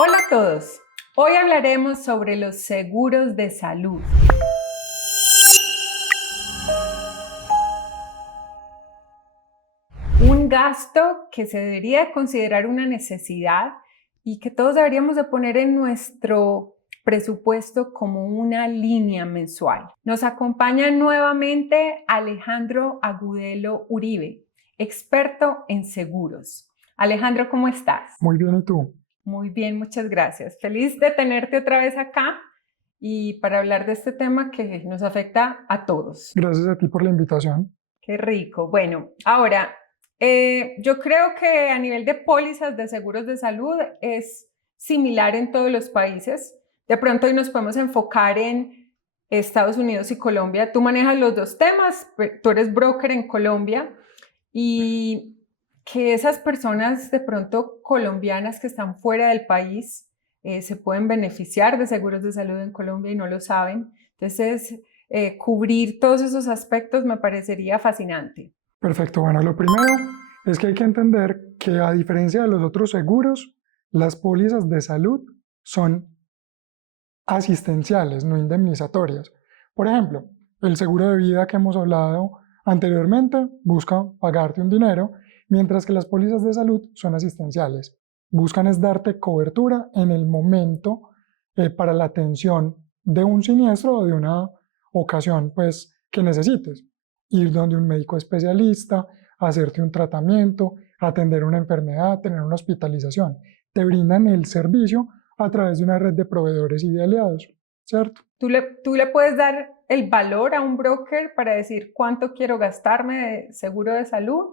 Hola a todos. Hoy hablaremos sobre los seguros de salud. Un gasto que se debería considerar una necesidad y que todos deberíamos de poner en nuestro presupuesto como una línea mensual. Nos acompaña nuevamente Alejandro Agudelo Uribe, experto en seguros. Alejandro, ¿cómo estás? Muy bien, ¿y tú? Muy bien, muchas gracias. Feliz de tenerte otra vez acá y para hablar de este tema que nos afecta a todos. Gracias a ti por la invitación. Qué rico. Bueno, ahora, yo creo que a nivel de pólizas de seguros de salud es similar en todos los países. De pronto hoy nos podemos enfocar en Estados Unidos y Colombia. Tú manejas los dos temas, tú eres broker en Colombia y que esas personas de pronto colombianas que están fuera del país se pueden beneficiar de seguros de salud en Colombia y no lo saben. Entonces, cubrir todos esos aspectos me parecería fascinante. Perfecto, bueno, lo primero es que hay que entender que a diferencia de los otros seguros, las pólizas de salud son asistenciales, no indemnizatorias. Por ejemplo, el seguro de vida que hemos hablado anteriormente busca pagarte un dinero, mientras que las pólizas de salud son asistenciales. Buscan es darte cobertura en el momento para la atención de un siniestro o de una ocasión pues, que necesites. Ir donde un médico especialista, hacerte un tratamiento, atender una enfermedad, tener una hospitalización. Te brindan el servicio a través de una red de proveedores y de aliados, ¿cierto? ¿Tú le puedes dar el valor a un broker para decir cuánto quiero gastarme de seguro de salud?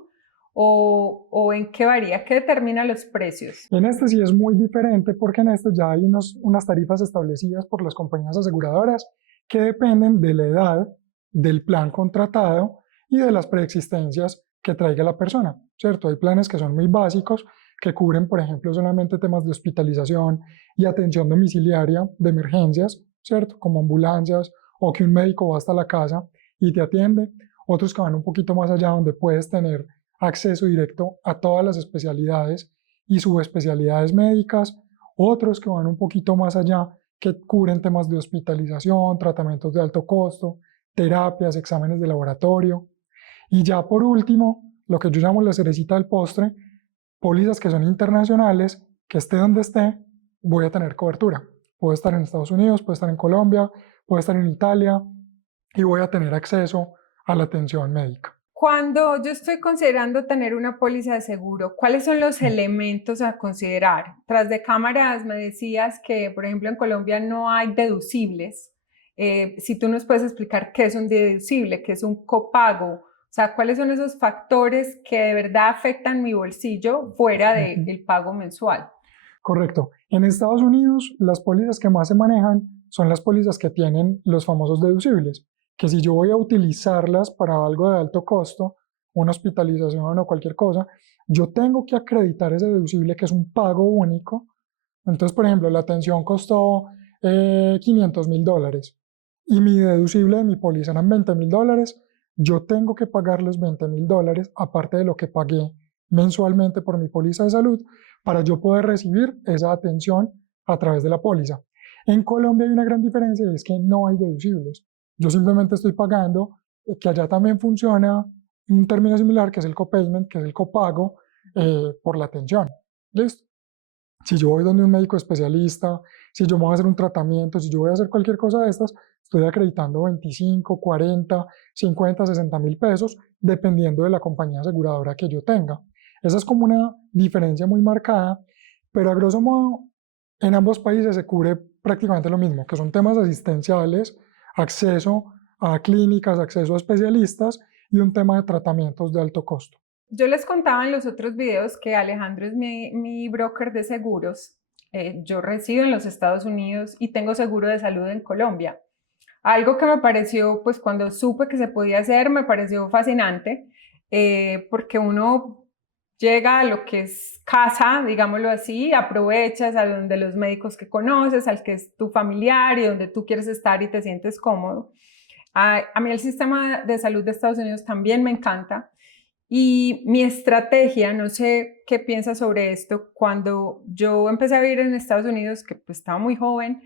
¿O en qué varía? ¿Qué determina los precios? En este sí es muy diferente porque en este ya hay unas tarifas establecidas por las compañías aseguradoras que dependen de la edad, del plan contratado y de las preexistencias que traiga la persona, ¿cierto? Hay planes que son muy básicos, que cubren, por ejemplo, solamente temas de hospitalización y atención domiciliaria de emergencias, ¿cierto? Como ambulancias o que un médico va hasta la casa y te atiende. Otros que van un poquito más allá, donde puedes tener acceso directo a todas las especialidades y subespecialidades médicas, otros que van un poquito más allá, que cubren temas de hospitalización, tratamientos de alto costo, terapias, exámenes de laboratorio. Y ya por último, lo que yo llamo la cerecita del postre, pólizas que son internacionales, que esté donde esté, voy a tener cobertura. Puedo estar en Estados Unidos, puedo estar en Colombia, puedo estar en Italia y voy a tener acceso a la atención médica. Cuando yo estoy considerando tener una póliza de seguro, ¿cuáles son los elementos a considerar? Tras de cámaras me decías que, por ejemplo, en Colombia no hay deducibles. Si tú nos puedes explicar qué es un deducible, qué es un copago, o sea, cuáles son esos factores que de verdad afectan mi bolsillo fuera del pago mensual. Correcto. En Estados Unidos, las pólizas que más se manejan son las pólizas que tienen los famosos deducibles, que si yo voy a utilizarlas para algo de alto costo, una hospitalización o cualquier cosa, yo tengo que acreditar ese deducible que es un pago único. Entonces, por ejemplo, la atención costó $500,000 y mi deducible de mi póliza eran $20,000, yo tengo que pagar los $20,000 aparte de lo que pagué mensualmente por mi póliza de salud para yo poder recibir esa atención a través de la póliza. En Colombia hay una gran diferencia y es que no hay deducibles. Yo simplemente estoy pagando, que allá también funciona un término similar que es el copayment, que es el copago por la atención. ¿Listo? Si yo voy donde un médico especialista, si yo me voy a hacer un tratamiento, si yo voy a hacer cualquier cosa de estas, estoy acreditando 25, 40, 50, 60,000 pesos, dependiendo de la compañía aseguradora que yo tenga. Esa es como una diferencia muy marcada, pero a grosso modo, en ambos países se cubre prácticamente lo mismo, que son temas asistenciales, acceso a clínicas, acceso a especialistas y un tema de tratamientos de alto costo. Yo les contaba en los otros videos que Alejandro es mi broker de seguros. Yo resido en los Estados Unidos y tengo seguro de salud en Colombia. Algo que me pareció, pues cuando supe que se podía hacer, me pareció fascinante, porque uno llega a lo que es casa, digámoslo así, aprovechas a donde los médicos que conoces, al que es tu familiar y donde tú quieres estar y te sientes cómodo. A mí el sistema de salud de Estados Unidos también me encanta Y mi estrategia, no sé qué piensas sobre esto, cuando yo empecé a vivir en Estados Unidos, que pues estaba muy joven,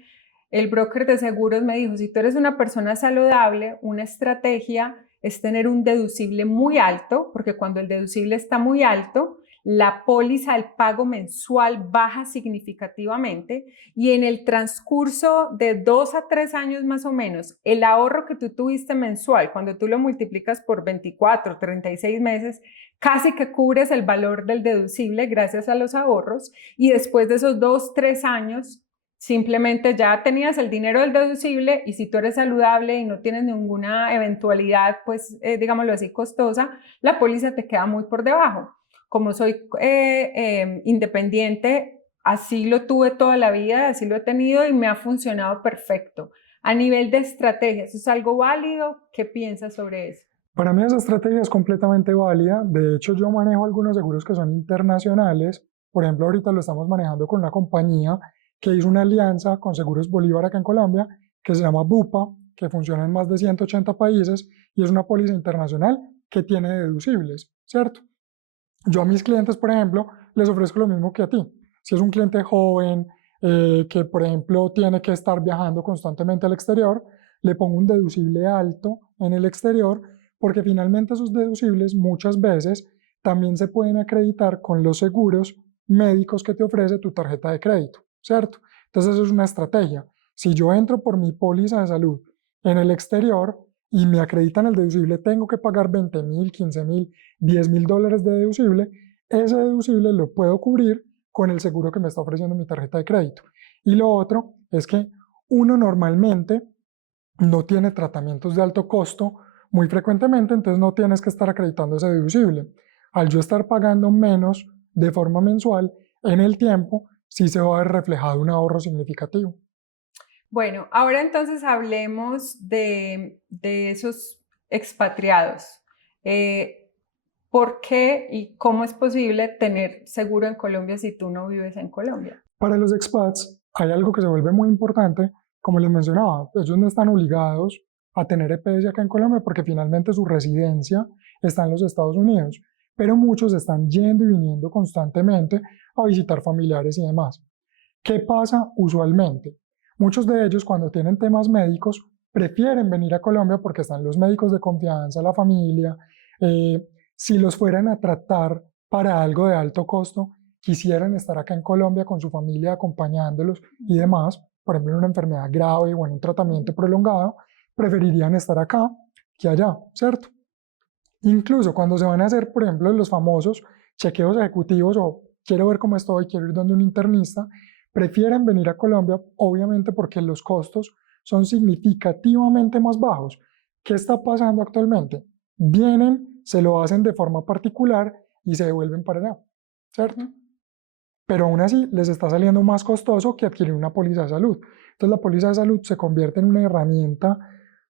el broker de seguros me dijo, si tú eres una persona saludable, una estrategia es tener un deducible muy alto, porque cuando el deducible está muy alto, la póliza, el pago mensual baja significativamente y en el transcurso de 2 a 3 años más o menos, el ahorro que tú tuviste mensual, cuando tú lo multiplicas por 24, 36 meses, casi que cubres el valor del deducible gracias a los ahorros y después de esos 2, 3 años, simplemente ya tenías el dinero del deducible y si tú eres saludable y no tienes ninguna eventualidad, pues digámoslo así, costosa, la póliza te queda muy por debajo. Como soy independiente, así lo tuve toda la vida, así lo he tenido y me ha funcionado perfecto. A nivel de estrategia, ¿eso es algo válido? ¿Qué piensas sobre eso? Para mí esa estrategia es completamente válida. De hecho, yo manejo algunos seguros que son internacionales. Por ejemplo, ahorita lo estamos manejando con una compañía que hizo una alianza con Seguros Bolívar acá en Colombia, que se llama Bupa, que funciona en más de 180 países y es una póliza internacional que tiene deducibles, ¿cierto? Yo a mis clientes, por ejemplo, les ofrezco lo mismo que a ti. Si es un cliente joven que, por ejemplo, tiene que estar viajando constantemente al exterior, le pongo un deducible alto en el exterior porque finalmente esos deducibles muchas veces también se pueden acreditar con los seguros médicos que te ofrece tu tarjeta de crédito, ¿cierto? Entonces eso es una estrategia. Si yo entro por mi póliza de salud en el exterior y me acreditan el deducible, tengo que pagar 20.000, 15.000, 10.000 dólares de deducible, ese deducible lo puedo cubrir con el seguro que me está ofreciendo mi tarjeta de crédito. Y lo otro es que uno normalmente no tiene tratamientos de alto costo muy frecuentemente, entonces no tienes que estar acreditando ese deducible. Al yo estar pagando menos de forma mensual, en el tiempo sí se va a ver reflejado un ahorro significativo. Bueno, ahora entonces hablemos de esos expatriados. Eh, ¿Por qué y cómo es posible tener seguro en Colombia si tú no vives en Colombia? Para los expats hay algo que se vuelve muy importante, como les mencionaba, ellos no están obligados a tener EPS acá en Colombia porque finalmente su residencia está en los Estados Unidos, pero muchos están yendo y viniendo constantemente a visitar familiares y demás. ¿Qué pasa usualmente? Muchos de ellos cuando tienen temas médicos prefieren venir a Colombia porque están los médicos de confianza, la familia. eh, si los fueran a tratar para algo de alto costo, quisieran estar acá en Colombia con su familia acompañándolos y demás, por ejemplo, en una enfermedad grave o en un tratamiento prolongado, preferirían estar acá que allá, ¿cierto? Incluso cuando se van a hacer, por ejemplo, los famosos chequeos ejecutivos o quiero ver cómo estoy, quiero ir donde un internista, prefieren venir a Colombia, obviamente porque los costos son significativamente más bajos. ¿Qué está pasando actualmente? Vienen, se lo hacen de forma particular y se devuelven para allá, ¿cierto? Pero aún así les está saliendo más costoso que adquirir una póliza de salud. Entonces la póliza de salud se convierte en una herramienta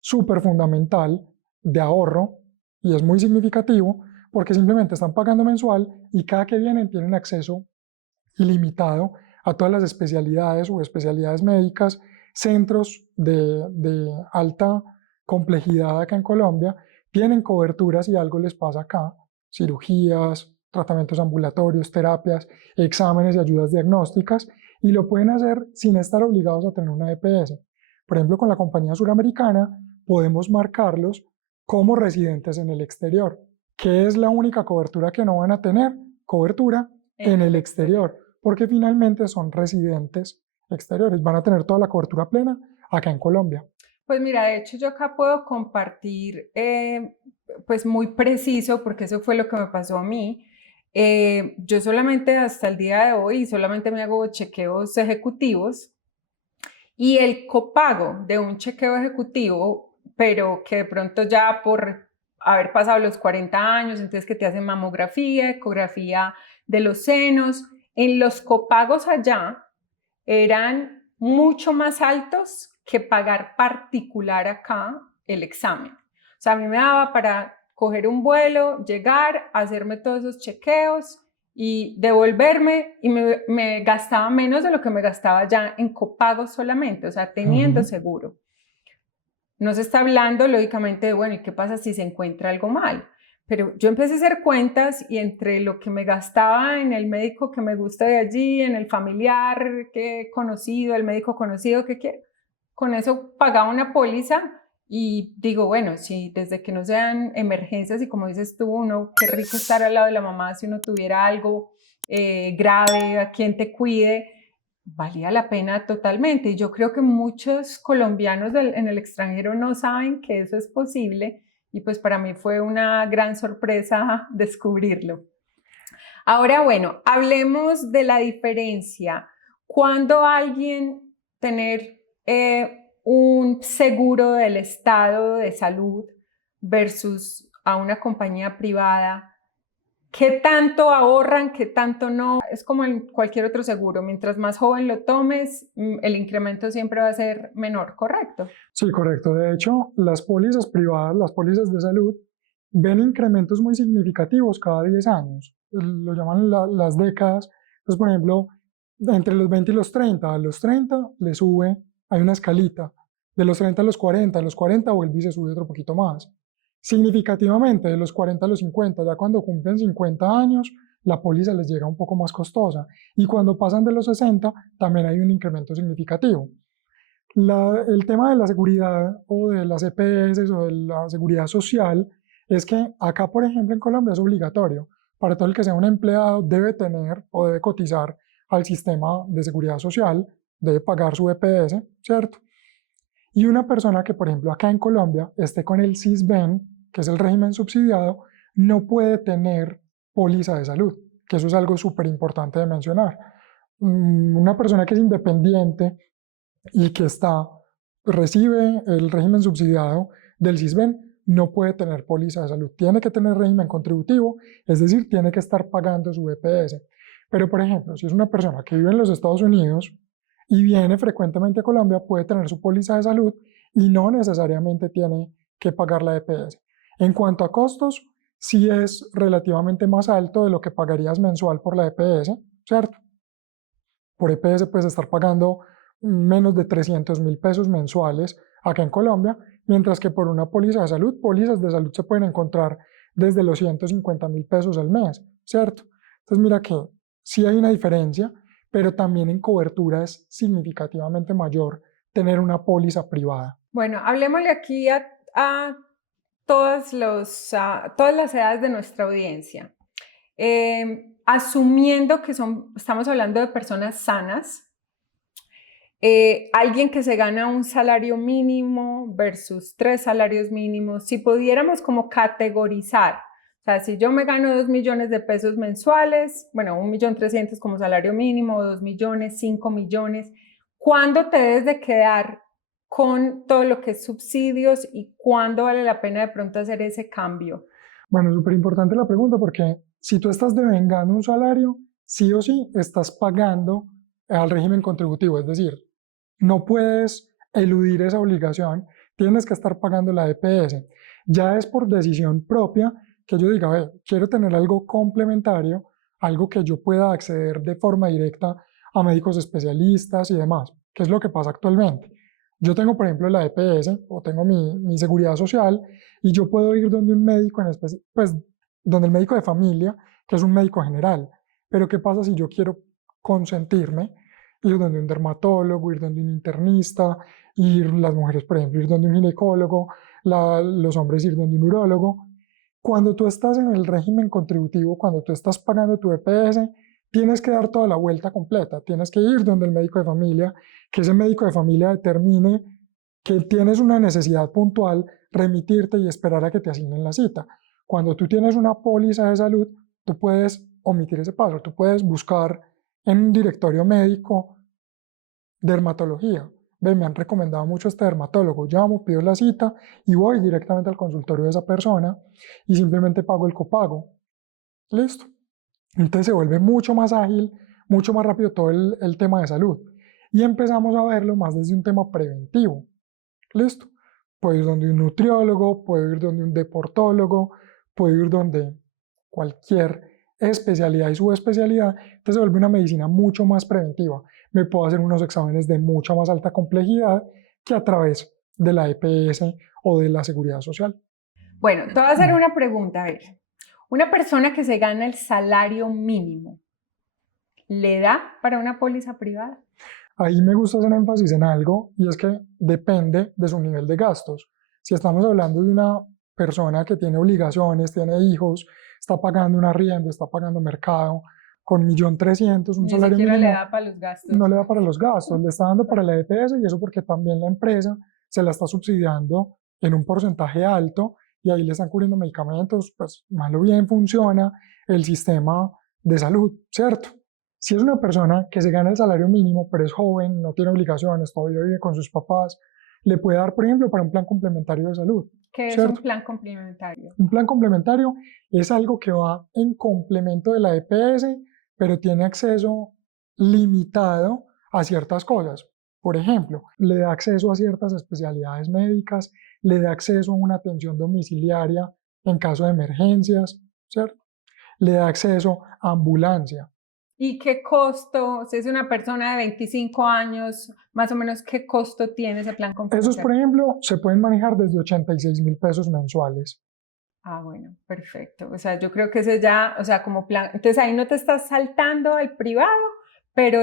súper fundamental de ahorro y es muy significativo porque simplemente están pagando mensual y cada que vienen tienen acceso ilimitado a todas las especialidades o especialidades médicas, centros de alta complejidad acá en Colombia, tienen coberturas si algo les pasa acá, cirugías, tratamientos ambulatorios, terapias, exámenes y ayudas diagnósticas, y lo pueden hacer sin estar obligados a tener una EPS. Por ejemplo, con la compañía suramericana podemos marcarlos como residentes en el exterior. ¿Qué es la única cobertura que no van a tener? Cobertura en el exterior, porque finalmente son residentes exteriores, van a tener toda la cobertura plena acá en Colombia. Pues mira, de hecho yo acá puedo compartir, pues muy preciso, porque eso fue lo que me pasó a mí. Yo solamente hasta el día de hoy solamente me hago chequeos ejecutivos y el copago de un chequeo ejecutivo, pero que de pronto ya por haber pasado los 40 años, entonces que te hacen mamografía, ecografía de los senos, en los copagos allá eran mucho más altos que pagar particular acá el examen. O sea, a mí me daba para coger un vuelo, llegar, hacerme todos esos chequeos y devolverme y me gastaba menos de lo que me gastaba ya en copagos solamente, o sea, teniendo seguro. No se está hablando, lógicamente, de, bueno, ¿y qué pasa si se encuentra algo mal? pero yo empecé a hacer cuentas y entre lo que me gastaba en el médico que me gusta de allí, en el familiar que he conocido, el médico conocido que quiero, con eso pagaba una póliza y digo, bueno, si desde que no sean emergencias y como dices tú, uno, qué rico estar al lado de la mamá si uno tuviera algo grave, a quien te cuide, valía la pena totalmente. Y yo creo que muchos colombianos en el extranjero no saben que eso es posible y pues para mí fue una gran sorpresa descubrirlo. Ahora, bueno, hablemos de la diferencia. Cuando alguien tener un seguro del estado de salud versus a una compañía privada, ¿qué tanto ahorran, qué tanto no? Es como en cualquier otro seguro, mientras más joven lo tomes, el incremento siempre va a ser menor, ¿correcto? Sí, correcto. De hecho, las pólizas privadas, las pólizas de salud, ven incrementos muy significativos cada 10 años. Lo llaman las décadas. Entonces, por ejemplo, entre los 20 y los 30, a los 30 le sube, hay una escalita. De los 30 a los 40 vuelve y se sube otro poquito más. Significativamente, de los 40 a los 50, ya cuando cumplen 50 años, la póliza les llega un poco más costosa. Y cuando pasan de los 60, también hay un incremento significativo. El tema de la seguridad o de las EPS o de la seguridad social es que acá, por ejemplo, en Colombia es obligatorio. Para todo el que sea un empleado debe tener o debe cotizar al sistema de seguridad social, debe pagar su EPS, ¿cierto? Y una persona que, por ejemplo, acá en Colombia esté con el SISBEN, que es el régimen subsidiado, no puede tener póliza de salud, que eso es algo súper importante de mencionar. Una persona que es independiente y que recibe el régimen subsidiado del SISBEN no puede tener póliza de salud. Tiene que tener régimen contributivo, es decir, tiene que estar pagando su EPS. Pero, por ejemplo, si es una persona que vive en los Estados Unidos y viene frecuentemente a Colombia, puede tener su póliza de salud y no necesariamente tiene que pagar la EPS. En cuanto a costos, sí es relativamente más alto de lo que pagarías mensual por la EPS, ¿cierto? Por EPS puedes estar pagando menos de 300.000 pesos mensuales acá en Colombia, mientras que por una póliza de salud, pólizas de salud se pueden encontrar desde los 150.000 pesos al mes, ¿cierto? Entonces mira que sí hay una diferencia, pero también en cobertura es significativamente mayor tener una póliza privada. Bueno, hablemosle aquí a todas las edades de nuestra audiencia. Asumiendo que estamos hablando de personas sanas, alguien que se gana un salario mínimo versus 3 salarios mínimos, si pudiéramos como categorizar, o sea, si yo me gano 2 millones de pesos mensuales, bueno, 1.300.000 como salario mínimo, 2 millones, 5 millones, ¿cuándo te debes de quedar con todo lo que es subsidios y cuándo vale la pena de pronto hacer ese cambio? Bueno, súper importante la pregunta porque si tú estás devengando un salario, sí o sí estás pagando al régimen contributivo, es decir, no puedes eludir esa obligación, tienes que estar pagando la EPS. Ya es por decisión propia que yo diga, quiero tener algo complementario, algo que yo pueda acceder de forma directa a médicos especialistas y demás, que es lo que pasa actualmente. Yo tengo, por ejemplo, la EPS o tengo mi seguridad social y yo puedo ir donde un médico, pues donde el médico de familia, que es un médico general. Pero ¿qué pasa si yo quiero consentirme? Ir donde un dermatólogo, ir donde un internista, ir las mujeres, por ejemplo, ir donde un ginecólogo, los hombres ir donde un urólogo. Cuando tú estás en el régimen contributivo, cuando tú estás pagando tu EPS, tienes que dar toda la vuelta completa, tienes que ir donde el médico de familia, que ese médico de familia determine que tienes una necesidad puntual, remitirte y esperar a que te asignen la cita. Cuando tú tienes una póliza de salud, tú puedes omitir ese paso, tú puedes buscar en un directorio médico dermatología. Me han recomendado mucho este dermatólogo. Llamo, pido la cita y voy directamente al consultorio de esa persona y simplemente pago el copago. Listo. Entonces se vuelve mucho más ágil, mucho más rápido todo el tema de salud. Y empezamos a verlo más desde un tema preventivo. Listo. Puedo ir donde un nutriólogo, puedo ir donde un deportólogo, puedo ir donde cualquier especialidad y subespecialidad. Entonces se vuelve una medicina mucho más preventiva. Me puedo hacer unos exámenes de mucha más alta complejidad que a través de la EPS o de la seguridad social. Bueno, te voy a hacer una pregunta, a ver. Una persona que se gana el salario mínimo, ¿le da para una póliza privada? Ahí me gusta hacer énfasis en algo y es que depende de su nivel de gastos. Si estamos hablando de una persona que tiene obligaciones, tiene hijos, está pagando un arriendo, está pagando mercado, con 1.300.000, un Ni salario siquiera le mínimo, da para los gastos. no le da para los gastos, le está dando para la EPS y eso porque también la empresa se la está subsidiando en un porcentaje alto y ahí le están cubriendo medicamentos, pues mal o bien funciona el sistema de salud, ¿cierto? Si es una persona que se gana el salario mínimo, pero es joven, no tiene obligaciones, todavía vive con sus papás, le puede dar, por ejemplo, para un plan complementario de salud, ¿Qué es un ¿cierto? plan complementario? Un plan complementario es algo que va en complemento de la EPS, pero tiene acceso limitado a ciertas cosas. Por ejemplo, le da acceso a ciertas especialidades médicas, le da acceso a una atención domiciliaria en caso de emergencias, ¿cierto? Le da acceso a ambulancia. ¿Y qué costo? Si es una persona de 25 años, más o menos, ¿qué costo tiene ese plan Esos, complementario? por ejemplo, se pueden manejar desde 86.000 pesos mensuales. Ah, bueno, perfecto. O sea, yo creo que ese ya, o sea, como plan, entonces ahí no te estás saltando al privado, pero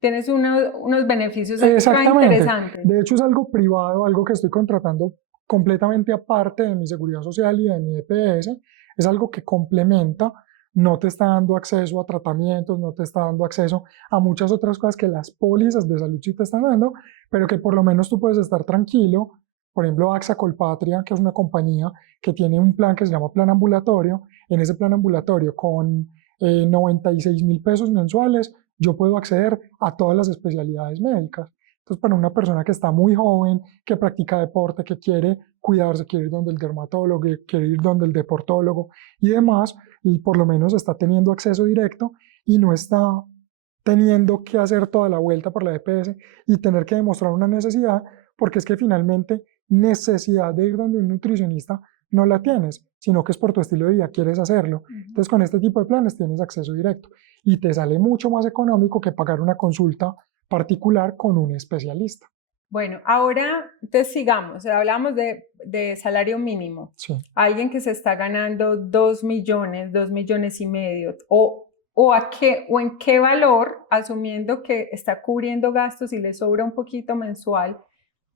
tienes unos beneficios extra Exactamente. interesantes. De hecho, es algo privado, algo que estoy contratando completamente aparte de mi seguridad social y de mi EPS. Es algo que complementa, no te está dando acceso a tratamientos, no te está dando acceso a muchas otras cosas que las pólizas de salud sí te están dando, pero que por lo menos tú puedes estar tranquilo. Por ejemplo, AXA Colpatria, que es una compañía que tiene un plan que se llama plan ambulatorio. En ese plan ambulatorio, con 96.000 pesos mensuales, yo puedo acceder a todas las especialidades médicas. Entonces, para una persona que está muy joven, que practica deporte, que quiere cuidarse, quiere ir donde el dermatólogo, quiere ir donde el deportólogo y demás, y por lo menos está teniendo acceso directo y no está teniendo que hacer toda la vuelta por la EPS y tener que demostrar una necesidad, porque es que finalmente necesidad de ir donde un nutricionista no la tienes, sino que es por tu estilo de vida, quieres hacerlo. Entonces, con este tipo de planes tienes acceso directo y te sale mucho más económico que pagar una consulta particular con un especialista. Bueno, ahora, entonces sigamos, hablamos de salario mínimo. Sí. Alguien que se está ganando 2 millones, 2,5 millones, o en qué valor, asumiendo que está cubriendo gastos y le sobra un poquito mensual,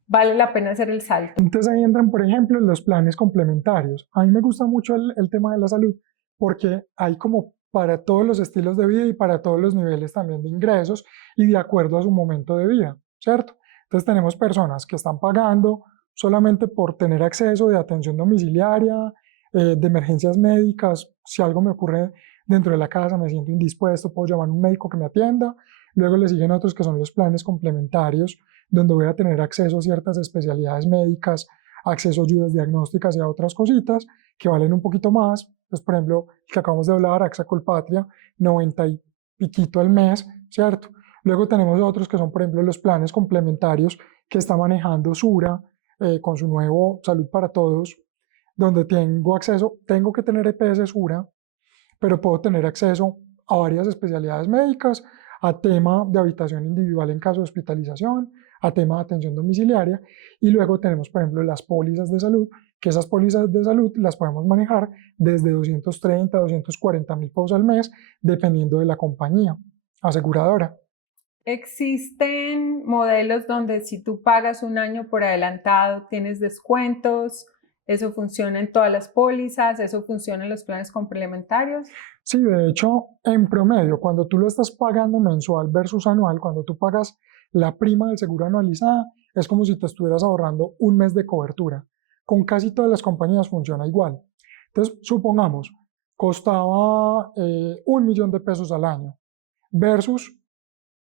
vale la pena hacer el salto. Entonces ahí entran, por ejemplo, los planes complementarios. A mí me gusta mucho el tema de la salud porque hay como para todos los estilos de vida y para todos los niveles también de ingresos y de acuerdo a su momento de vida, ¿cierto? Entonces tenemos personas que están pagando solamente por tener acceso de atención domiciliaria, de emergencias médicas, si algo me ocurre dentro de la casa, me siento indispuesto, puedo llamar a un médico que me atienda. Luego le siguen otros que son los planes complementarios, donde voy a tener acceso a ciertas especialidades médicas, acceso a ayudas diagnósticas y a otras cositas que valen un poquito más. Pues, por ejemplo, el que acabamos de hablar, AXA Colpatria, 90 y piquito al mes, ¿cierto? Luego tenemos otros que son, por ejemplo, los planes complementarios que está manejando Sura con su nuevo Salud para Todos, donde tengo acceso, tengo que tener EPS Sura, pero puedo tener acceso a varias especialidades médicas, a tema de habitación individual en caso de hospitalización, a tema de atención domiciliaria, y luego tenemos, por ejemplo, las pólizas de salud, que esas pólizas de salud las podemos manejar desde 230 a 240.000 pesos al mes, dependiendo de la compañía aseguradora. ¿Existen modelos donde si tú pagas un año por adelantado tienes descuentos? ¿Eso funciona en todas las pólizas? ¿Eso funciona en los planes complementarios? Sí, de hecho, en promedio, cuando tú lo estás pagando mensual versus anual, cuando tú pagas la prima del seguro anualizada, es como si te estuvieras ahorrando un mes de cobertura. Con casi todas las compañías funciona igual. Entonces, supongamos, costaba 1 millón de pesos al año versus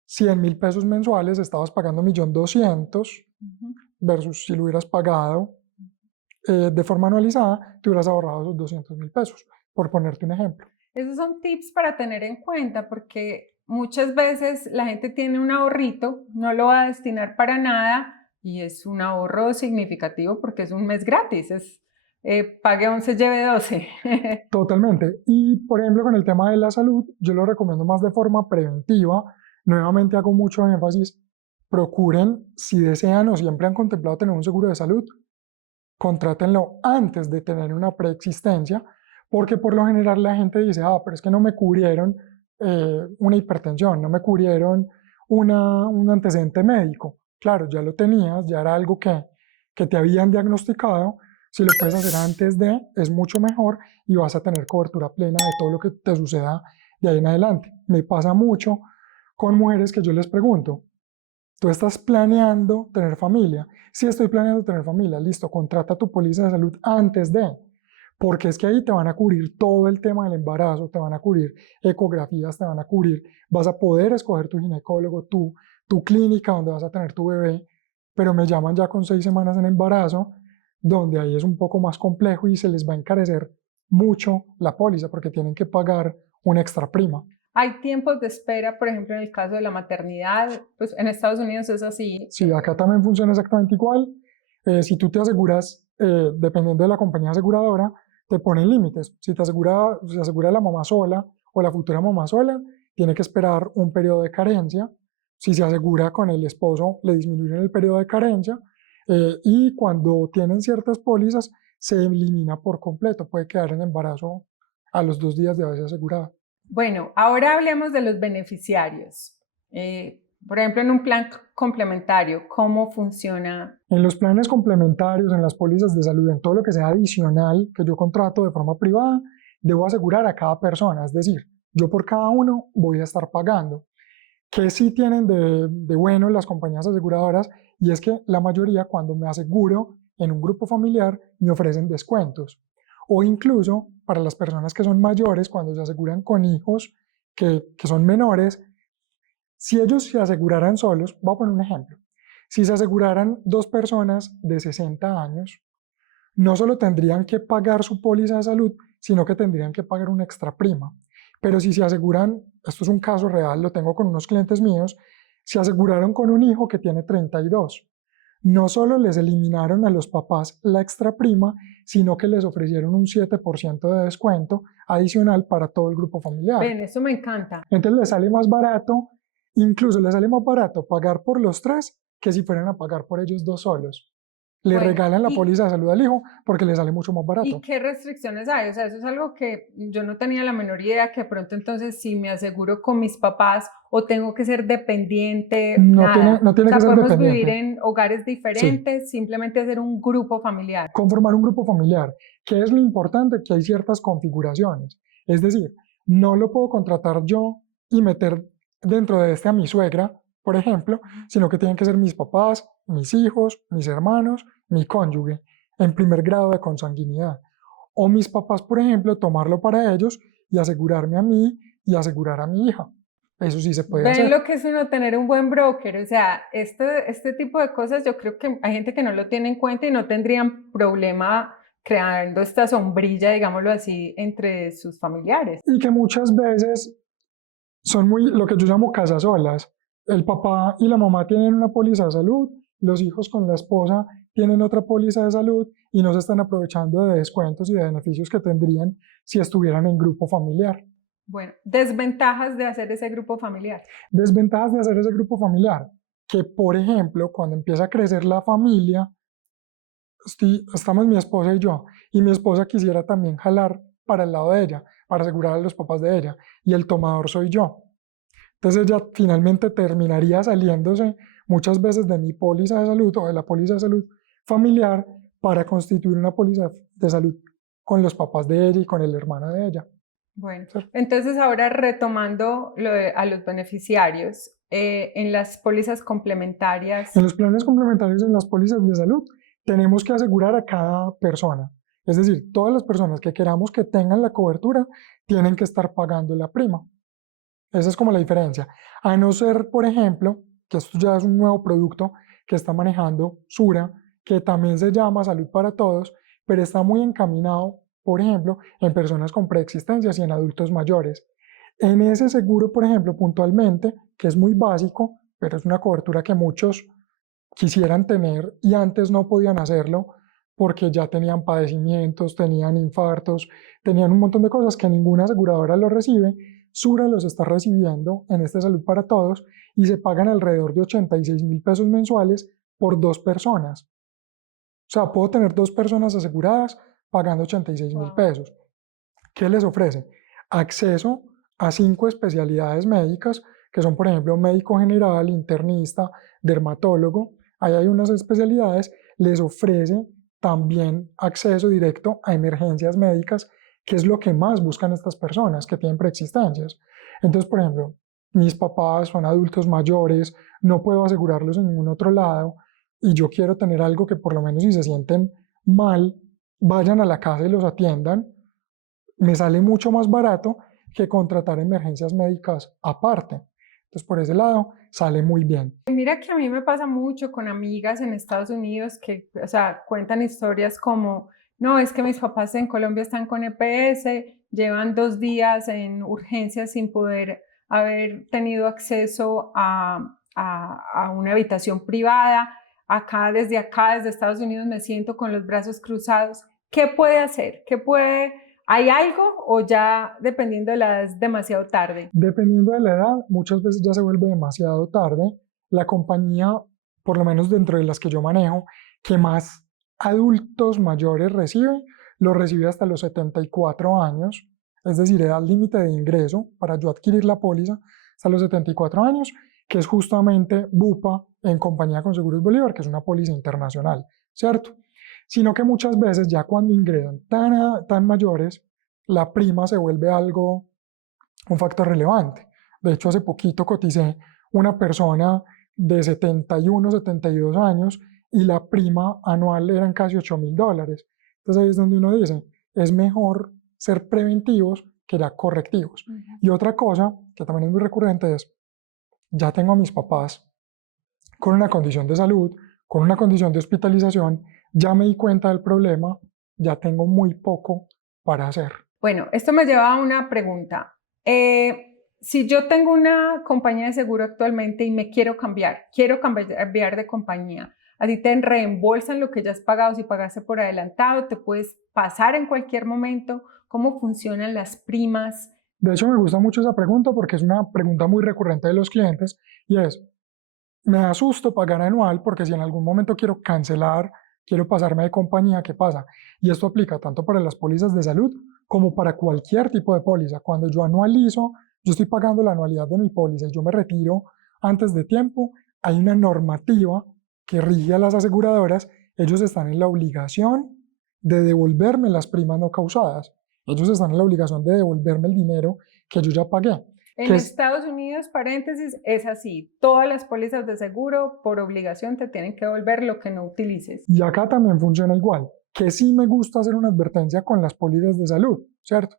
100.000 pesos mensuales, estabas pagando 1.200.000 versus si lo hubieras pagado de forma anualizada, te hubieras ahorrado esos 200.000 pesos, por ponerte un ejemplo. Esos son tips para tener en cuenta porque muchas veces la gente tiene un ahorrito, no lo va a destinar para nada y es un ahorro significativo porque es un mes gratis, pague 11, lleve 12. Totalmente. Y por ejemplo, con el tema de la salud, yo lo recomiendo más de forma preventiva. Nuevamente hago mucho énfasis, procuren, si desean o siempre han contemplado tener un seguro de salud, contrátenlo antes de tener una preexistencia, Porque por lo general la gente dice, pero es que no me cubrieron una hipertensión, no me cubrieron un antecedente médico. Claro, ya lo tenías, ya era algo que te habían diagnosticado. Si lo puedes hacer antes de, es mucho mejor y vas a tener cobertura plena de todo lo que te suceda de ahí en adelante. Me pasa mucho con mujeres que yo les pregunto, ¿tú estás planeando tener familia? Sí, estoy planeando tener familia. Listo, contrata tu póliza de salud antes de, porque es que ahí te van a cubrir todo el tema del embarazo, te van a cubrir ecografías, te van a cubrir, vas a poder escoger tu ginecólogo, tu clínica donde vas a tener tu bebé, pero me llaman ya con 6 semanas en embarazo, donde ahí es un poco más complejo y se les va a encarecer mucho la póliza porque tienen que pagar una extra prima. Hay tiempos de espera, por ejemplo, en el caso de la maternidad, pues en Estados Unidos es así. Sí, acá también funciona exactamente igual. Si tú te aseguras, dependiendo de la compañía aseguradora, te ponen límites. Si se asegura la mamá sola o la futura mamá sola, tiene que esperar un periodo de carencia. Si se asegura con el esposo, le disminuyen el periodo de carencia. Y cuando tienen ciertas pólizas, se elimina por completo. Puede quedar en embarazo a los 2 días de haberse asegurado. Bueno, ahora hablemos de los beneficiarios. Por ejemplo, en un plan complementario, ¿cómo funciona? En los planes complementarios, en las pólizas de salud, en todo lo que sea adicional que yo contrato de forma privada, debo asegurar a cada persona. Es decir, yo por cada uno voy a estar pagando. ¿Qué sí tienen de bueno las compañías aseguradoras? Y es que la mayoría, cuando me aseguro en un grupo familiar, me ofrecen descuentos. O incluso para las personas que son mayores, cuando se aseguran con hijos que son menores, si ellos se aseguraran solos, voy a poner un ejemplo, si se aseguraran 2 personas de 60 años, no solo tendrían que pagar su póliza de salud, sino que tendrían que pagar una extra prima. Pero si se aseguran, esto es un caso real, lo tengo con unos clientes míos, se aseguraron con un hijo que tiene 32. No solo les eliminaron a los papás la extra prima, sino que les ofrecieron un 7% de descuento adicional para todo el grupo familiar. Ven, eso me encanta. Entonces les sale más barato, incluso les sale más barato pagar por los 3 que si fueran a pagar por ellos 2 solos. Le regalan la póliza de salud al hijo porque le sale mucho más barato. ¿Y qué restricciones hay? O sea, eso es algo que yo no tenía la menor idea, que pronto entonces si me aseguro con mis papás o tengo que ser dependiente, no nada. No tiene o sea, que ser podemos dependiente. Vivir en hogares diferentes, sí. Simplemente hacer un grupo familiar. Conformar un grupo familiar. ¿Qué es lo importante? Que hay ciertas configuraciones. Es decir, no lo puedo contratar yo y meter dentro de este a mi suegra, por ejemplo, sino que tienen que ser mis papás, mis hijos, mis hermanos, mi cónyuge, en primer grado de consanguinidad. O mis papás, por ejemplo, tomarlo para ellos y asegurarme a mí y asegurar a mi hija. Eso sí se puede hacer. ¿Ven lo que es uno tener un buen broker? O sea, este tipo de cosas yo creo que hay gente que no lo tiene en cuenta y no tendrían problema creando esta sombrilla, digámoslo así, entre sus familiares. Y que muchas veces son lo que yo llamo casasolas. El papá y la mamá tienen una póliza de salud, los hijos con la esposa tienen otra póliza de salud y no se están aprovechando de descuentos y de beneficios que tendrían si estuvieran en grupo familiar. Bueno, desventajas de hacer ese grupo familiar. Desventajas de hacer ese grupo familiar, que por ejemplo, cuando empieza a crecer la familia, estamos mi esposa y yo, y mi esposa quisiera también jalar para el lado de ella, para asegurar a los papás de ella, y el tomador soy yo. Entonces ella finalmente terminaría saliéndose muchas veces de mi póliza de salud o de la póliza de salud familiar para constituir una póliza de salud con los papás de ella y con el hermano de ella. Bueno, entonces ahora retomando a los beneficiarios, en las pólizas complementarias. En los planes complementarios, en las pólizas de salud, tenemos que asegurar a cada persona. Es decir, todas las personas que queramos que tengan la cobertura tienen que estar pagando la prima. Esa es como la diferencia. A no ser, por ejemplo, que esto ya es un nuevo producto que está manejando Sura, que también se llama Salud para Todos, pero está muy encaminado, por ejemplo, en personas con preexistencias y en adultos mayores. En ese seguro, por ejemplo, puntualmente, que es muy básico, pero es una cobertura que muchos quisieran tener y antes no podían hacerlo porque ya tenían padecimientos, tenían infartos, tenían un montón de cosas que ninguna aseguradora lo recibe. Sura los está recibiendo en este Salud para Todos y se pagan alrededor de 86.000 pesos mensuales por 2 personas. O sea, puedo tener 2 personas aseguradas pagando 86.000 pesos. ¿Qué les ofrece? Acceso a 5 especialidades médicas, que son, por ejemplo, médico general, internista, dermatólogo. Ahí hay unas especialidades. Les ofrece también acceso directo a emergencias médicas, que es lo que más buscan estas personas que tienen preexistencias. Entonces, por ejemplo, mis papás son adultos mayores, no puedo asegurarlos en ningún otro lado y yo quiero tener algo que por lo menos si se sienten mal, vayan a la casa y los atiendan. Me sale mucho más barato que contratar emergencias médicas aparte. Entonces, por ese lado, sale muy bien. Mira que a mí me pasa mucho con amigas en Estados Unidos que, o sea, cuentan historias como, no, es que mis papás en Colombia están con EPS, llevan 2 días en urgencias sin poder haber tenido acceso a una habitación privada. Acá, desde Estados Unidos, me siento con los brazos cruzados. ¿Qué puede hacer? ¿Hay algo o ya dependiendo de la edad es demasiado tarde? Dependiendo de la edad, muchas veces ya se vuelve demasiado tarde. La compañía, por lo menos dentro de las que yo manejo, que más adultos mayores recibe, lo recibe hasta los 74 años, es decir, edad límite de ingreso para yo adquirir la póliza hasta los 74 años, que es justamente Bupa en compañía con Seguros Bolívar, que es una póliza internacional, ¿cierto? Sino que muchas veces ya cuando ingresan tan mayores, la prima se vuelve un factor relevante. De hecho, hace poquito coticé una persona de 71, 72 años y la prima anual eran casi $8.000. Entonces ahí es donde uno dice, es mejor ser preventivos que ya correctivos. Y otra cosa que también es muy recurrente es, ya tengo a mis papás con una condición de salud, con una condición de hospitalización, ya me di cuenta del problema, ya tengo muy poco para hacer. Bueno, esto me lleva a una pregunta. Si yo tengo una compañía de seguro actualmente y me quiero cambiar de compañía, ¿a ti te reembolsan lo que ya has pagado si pagaste por adelantado? ¿Te puedes pasar en cualquier momento? ¿Cómo funcionan las primas? De hecho, me gusta mucho esa pregunta porque es una pregunta muy recurrente de los clientes y es, me da susto pagar anual porque si en algún momento quiero cancelar, quiero pasarme de compañía, ¿qué pasa? Y esto aplica tanto para las pólizas de salud como para cualquier tipo de póliza. Cuando yo anualizo, yo estoy pagando la anualidad de mi póliza y yo me retiro antes de tiempo, hay una normativa que rige a las aseguradoras, ellos están en la obligación de devolverme las primas no causadas. Ellos están en la obligación de devolverme el dinero que yo ya pagué. En Estados Unidos, paréntesis, es así. Todas las pólizas de seguro, por obligación, te tienen que devolver lo que no utilices. Y acá también funciona igual, que sí me gusta hacer una advertencia con las pólizas de salud, ¿cierto?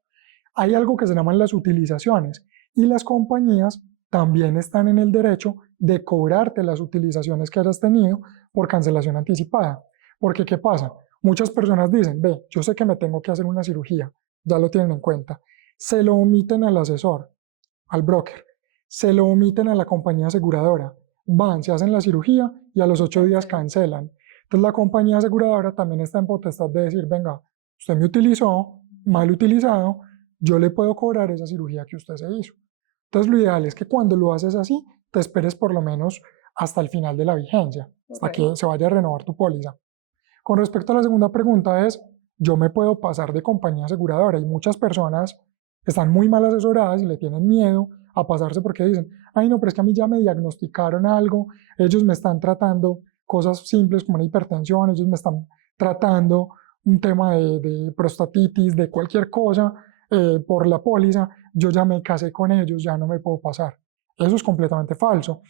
Hay algo que se llaman las utilizaciones y las compañías también están en el derecho de cobrarte las utilizaciones que hayas tenido por cancelación anticipada. Porque, ¿qué pasa? Muchas personas dicen, ve, yo sé que me tengo que hacer una cirugía, ya lo tienen en cuenta. Se lo omiten al asesor, al broker, se lo omiten a la compañía aseguradora, van, se hacen la cirugía y a los 8 días cancelan. Entonces la compañía aseguradora también está en potestad de decir, venga, usted me utilizó, mal utilizado, yo le puedo cobrar esa cirugía que usted se hizo. Entonces lo ideal es que cuando lo haces así, te esperes por lo menos hasta el final de la vigencia, hasta que se vaya a renovar tu póliza. Con respecto a la segunda pregunta es, yo me puedo pasar de compañía aseguradora y muchas personas están muy mal asesoradas y le tienen miedo a pasarse porque dicen, ay no, pero es que a mí ya me diagnosticaron algo, ellos me están tratando cosas simples como una hipertensión, ellos me están tratando un tema de prostatitis, de cualquier cosa por la póliza, yo ya me casé con ellos, ya no me puedo pasar. Eso es completamente falso.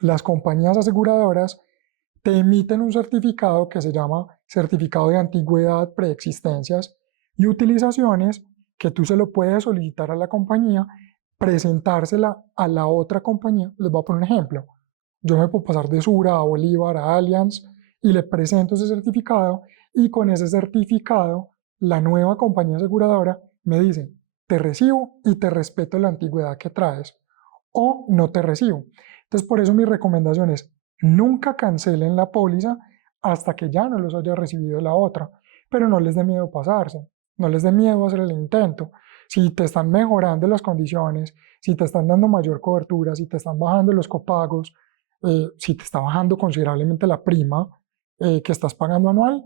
Las compañías aseguradoras te emiten un certificado que se llama certificado de antigüedad, preexistencias y utilizaciones que tú se lo puedes solicitar a la compañía, presentársela a la otra compañía. Les voy a poner un ejemplo. Yo me puedo pasar de Sura a Bolívar a Allianz y le presento ese certificado y con ese certificado la nueva compañía aseguradora me dice, te recibo y te respeto la antigüedad que traes o no te recibo. Entonces por eso mi recomendación es nunca cancelen la póliza hasta que ya no los haya recibido la otra, pero no les dé miedo pasarse, no les dé miedo hacer el intento. Si te están mejorando las condiciones, si te están dando mayor cobertura, si te están bajando los copagos, si te está bajando considerablemente la prima que estás pagando anual,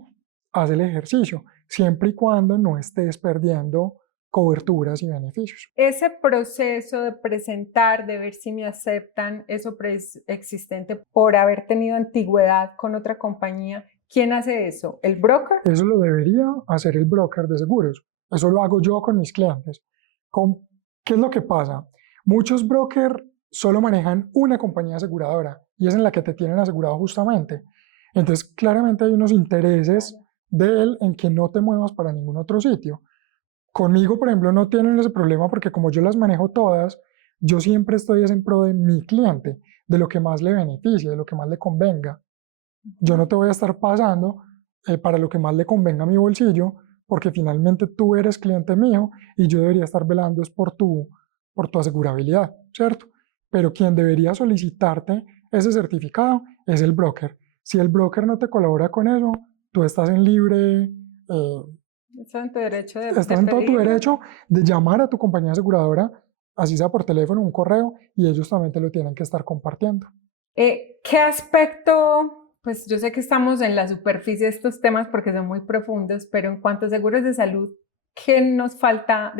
haz el ejercicio, siempre y cuando no estés perdiendo coberturas y beneficios. Ese proceso de presentar, de ver si me aceptan eso preexistente por haber tenido antigüedad con otra compañía, ¿quién hace eso? ¿El broker? Eso lo debería hacer el broker de seguros. Eso lo hago yo con mis clientes. ¿Qué es lo que pasa? Muchos brokers solo manejan una compañía aseguradora y es en la que te tienen asegurado justamente. Entonces, claramente hay unos intereses de él en que no te muevas para ningún otro sitio. Conmigo, por ejemplo, no tienen ese problema porque como yo las manejo todas, yo siempre estoy en pro de mi cliente, de lo que más le beneficie, de lo que más le convenga. Yo no te voy a estar pasando para lo que más le convenga a mi bolsillo, porque finalmente tú eres cliente mío y yo debería estar velando es por tu asegurabilidad, ¿cierto? Pero quien debería solicitarte ese certificado es el broker. Si el broker no te colabora con eso, tú estás en libre... Estás en tu derecho de estás en todo tu pedirlo. derecho de llamar a tu compañía aseguradora, así sea por teléfono, un correo, y ellos también te lo tienen que estar compartiendo. ¿Qué aspecto, pues yo sé que estamos en la superficie de estos temas porque son muy profundos, pero en cuanto a seguros de salud, ¿de qué nos falta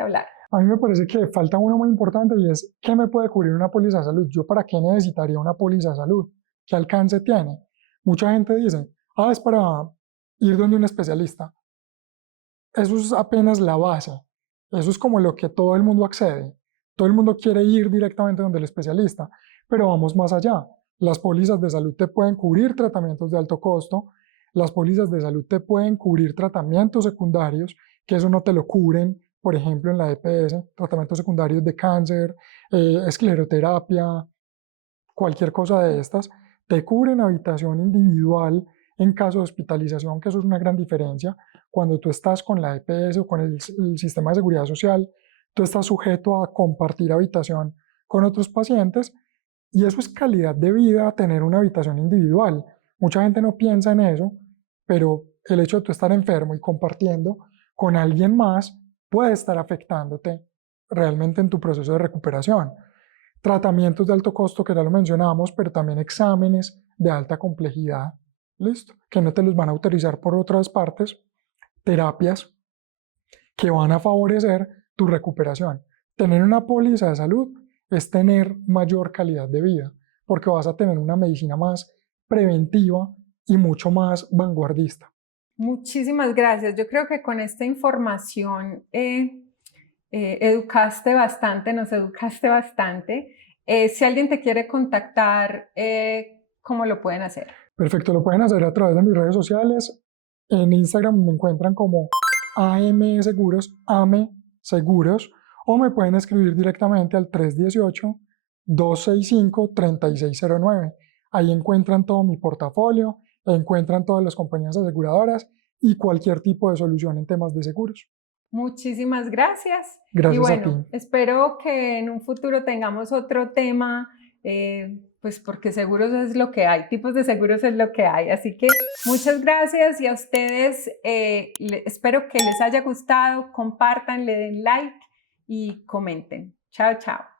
hablar? A mí me parece que falta uno muy importante y es ¿qué me puede cubrir una póliza de salud? ¿Yo para qué necesitaría una póliza de salud? ¿Qué alcance tiene? Mucha gente dice, es para ir donde un especialista. Eso es apenas la base. Eso es como lo que todo el mundo accede. Todo el mundo quiere ir directamente donde el especialista, pero vamos más allá. Las pólizas de salud te pueden cubrir tratamientos de alto costo, las pólizas de salud te pueden cubrir tratamientos secundarios, que eso no te lo cubren, por ejemplo, en la EPS, tratamientos secundarios de cáncer, escleroterapia, cualquier cosa de estas, te cubren habitación individual en caso de hospitalización, que eso es una gran diferencia. Cuando tú estás con la EPS o con el sistema de seguridad social, tú estás sujeto a compartir habitación con otros pacientes y eso es calidad de vida, tener una habitación individual. Mucha gente no piensa en eso, pero el hecho de tú estar enfermo y compartiendo con alguien más puede estar afectándote realmente en tu proceso de recuperación. Tratamientos de alto costo, que ya lo mencionamos, pero también exámenes de alta complejidad, ¿listo? Que no te los van a autorizar por otras partes, terapias que van a favorecer tu recuperación. Tener una póliza de salud es tener mayor calidad de vida, porque vas a tener una medicina más preventiva y mucho más vanguardista. Muchísimas gracias. Yo creo que con esta información educaste bastante, nos educaste bastante. Si alguien te quiere contactar, ¿cómo lo pueden hacer? Perfecto, lo pueden hacer a través de mis redes sociales. En Instagram me encuentran como AM Seguros, AME Seguros, o me pueden escribir directamente al 318-265-3609. Ahí encuentran todo mi portafolio, encuentran todas las compañías aseguradoras y cualquier tipo de solución en temas de seguros. Muchísimas gracias. Gracias y bueno, a ti. Espero que en un futuro tengamos otro tema, pues porque seguros es lo que hay, tipos de seguros es lo que hay. Así que muchas gracias y a ustedes espero que les haya gustado, compartan, le den like y comenten. Chao, chao.